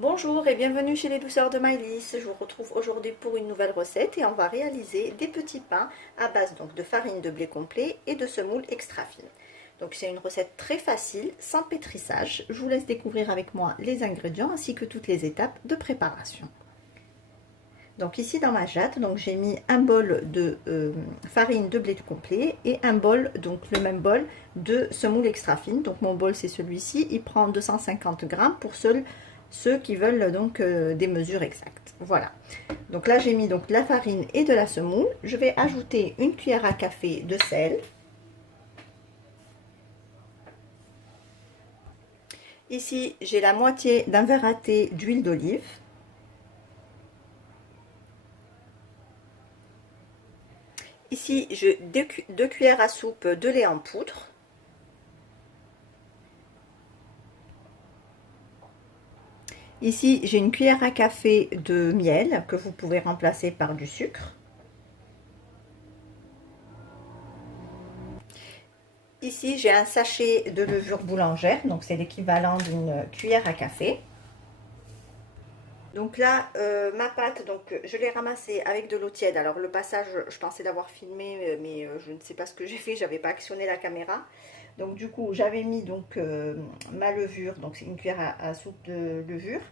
Bonjour et bienvenue chez les douceurs de Maëlys. Je vous retrouve aujourd'hui pour une nouvelle recette et on va réaliser des petits pains à base donc de farine de blé complet et de semoule extra fine. Donc c'est une recette très facile, sans pétrissage. Je vous laisse découvrir avec moi les ingrédients ainsi que toutes les étapes de préparation. Donc ici dans ma jatte, donc j'ai mis un bol de farine de blé complet et un bol, donc le même bol de semoule extra fine. Donc mon bol c'est celui-ci, il prend 250 grammes pour ceux qui veulent donc des mesures exactes. Voilà. Donc là j'ai mis donc de la farine et de la semoule. Je vais ajouter une cuillère à café de sel. Ici j'ai la moitié d'un verre à thé d'huile d'olive. Ici, j'ai 2 cuillères à soupe de lait en poudre. Ici, j'ai une cuillère à café de miel que vous pouvez remplacer par du sucre. Ici, j'ai un sachet de levure boulangère, donc c'est l'équivalent d'une cuillère à café. Donc là, ma pâte, donc je l'ai ramassée avec de l'eau tiède. Alors le passage, je pensais l'avoir filmé, mais je ne sais pas ce que j'ai fait, j'avais pas actionné la caméra. Donc du coup, j'avais mis donc ma levure, donc c'est une cuillère à soupe de levure.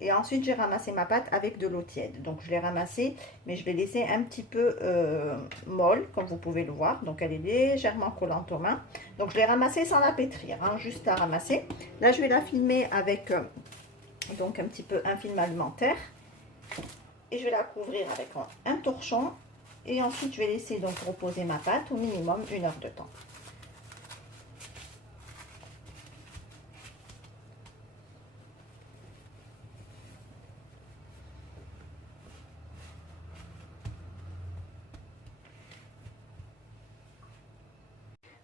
Et ensuite, j'ai ramassé ma pâte avec de l'eau tiède. Donc je l'ai ramassée, mais je l'ai laissée un petit peu molle, comme vous pouvez le voir. Donc elle est légèrement collante aux mains. Donc je l'ai ramassée sans la pétrir, hein, juste à ramasser. Là, je vais la filmer avec donc un petit peu un film alimentaire et je vais la couvrir avec un torchon et ensuite je vais laisser donc reposer ma pâte au minimum 1 heure de temps.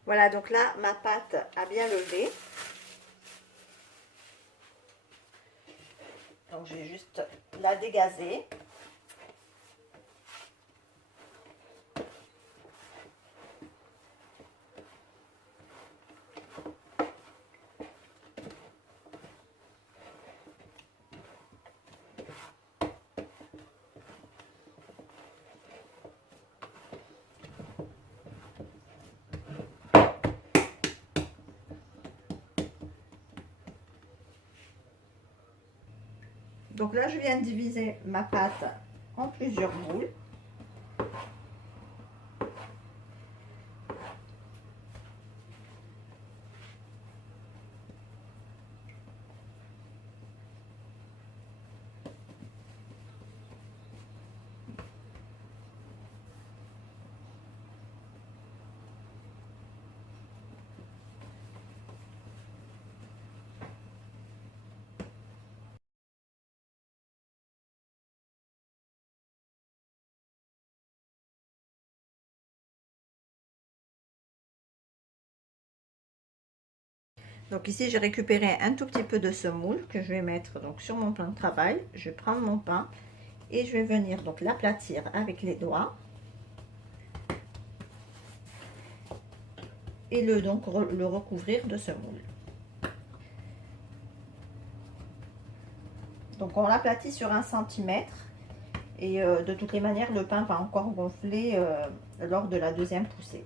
Voilà, donc là ma pâte a bien levé, donc je vais juste la dégazer. Donc là je viens de diviser ma pâte en plusieurs boules. Donc ici j'ai récupéré un tout petit peu de semoule que je vais mettre donc sur mon plan de travail. Je vais prendre mon pain et je vais venir donc l'aplatir avec les doigts et le recouvrir de semoule. Donc on l'aplatit sur 1 cm et de toutes les manières le pain va encore gonfler lors de la deuxième poussée.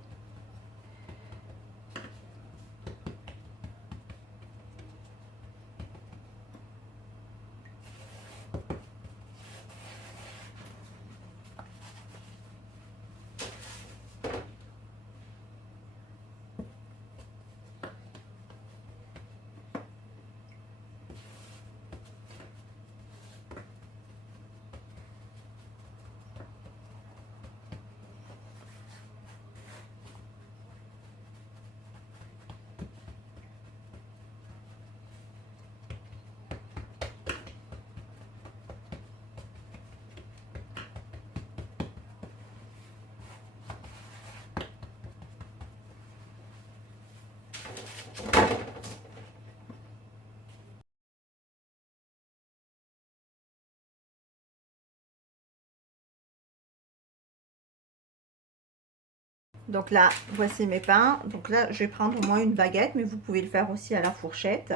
Donc là, voici mes pains. Donc là, je vais prendre au moins une baguette, mais vous pouvez le faire aussi à la fourchette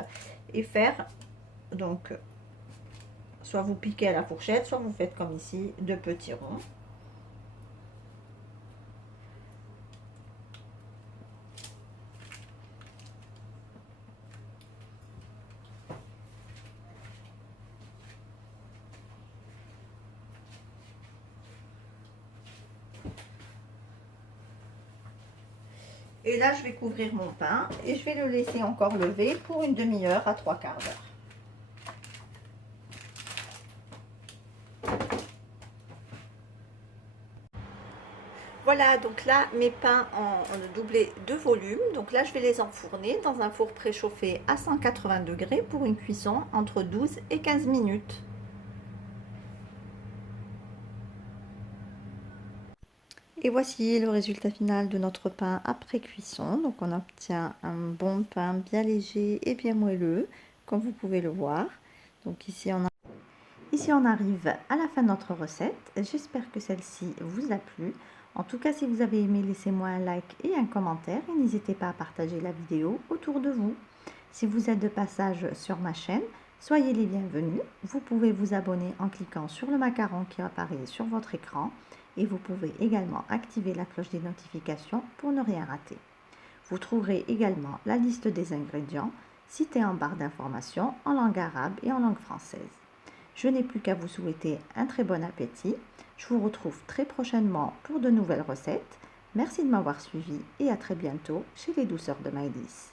et faire donc soit vous piquez à la fourchette, soit vous faites comme ici, de petits ronds. Et là, je vais couvrir mon pain et je vais le laisser encore lever pour une demi-heure à 3/4 d'heure. Voilà, donc là, mes pains ont doublé de volume. Donc là, je vais les enfourner dans un four préchauffé à 180 degrés pour une cuisson entre 12 et 15 minutes. Et voici le résultat final de notre pain après cuisson. Donc on obtient un bon pain bien léger et bien moelleux, comme vous pouvez le voir. Donc ici on arrive à la fin de notre recette. J'espère que celle-ci vous a plu. En tout cas, si vous avez aimé, laissez-moi un like et un commentaire. Et n'hésitez pas à partager la vidéo autour de vous. Si vous êtes de passage sur ma chaîne, soyez les bienvenus. Vous pouvez vous abonner en cliquant sur le macaron qui apparaît sur votre écran. Et vous pouvez également activer la cloche des notifications pour ne rien rater. Vous trouverez également la liste des ingrédients cités en barre d'informations en langue arabe et en langue française. Je n'ai plus qu'à vous souhaiter un très bon appétit. Je vous retrouve très prochainement pour de nouvelles recettes. Merci de m'avoir suivi et à très bientôt chez les Douceurs de Maëlys.